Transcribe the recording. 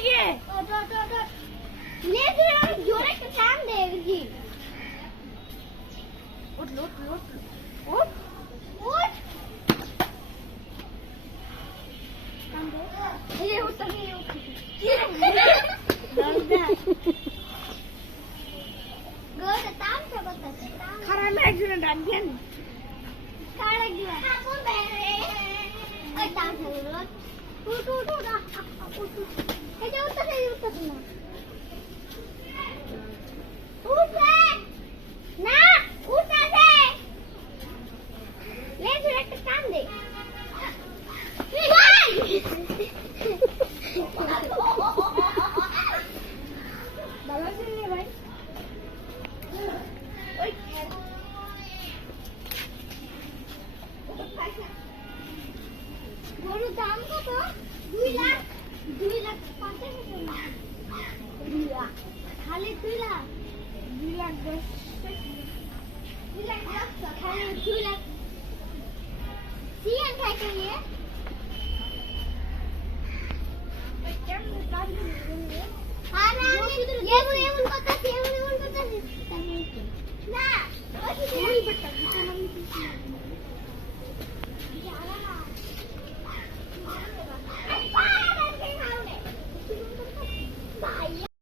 এদিকে জোরে একটা টান দে দেখি উঠ উঠ উঠ উঠ উঠ টান দে এই উঠতে গোটা টান তো করতেছে খারাপ একজনে ডাকবেন কারা দিবা কোন বেরে ওই টান ধরে উঠ উঠ উঠ উঠ এই যে উঠতে না উঠে না উঠতেছে লেজুর একটা টান দে ভালো আছে রে ভাই ওই গরুর দাম কত 2 লাখ 50,000 2 লাখ খালি 2 লাখ 2 লাখ 10 2 লাখ 10 খালি 2 লাখ সিএন খাইতে নিয়ে কেমন কাজ করে আরে এমন করতেছি না ওই বেটা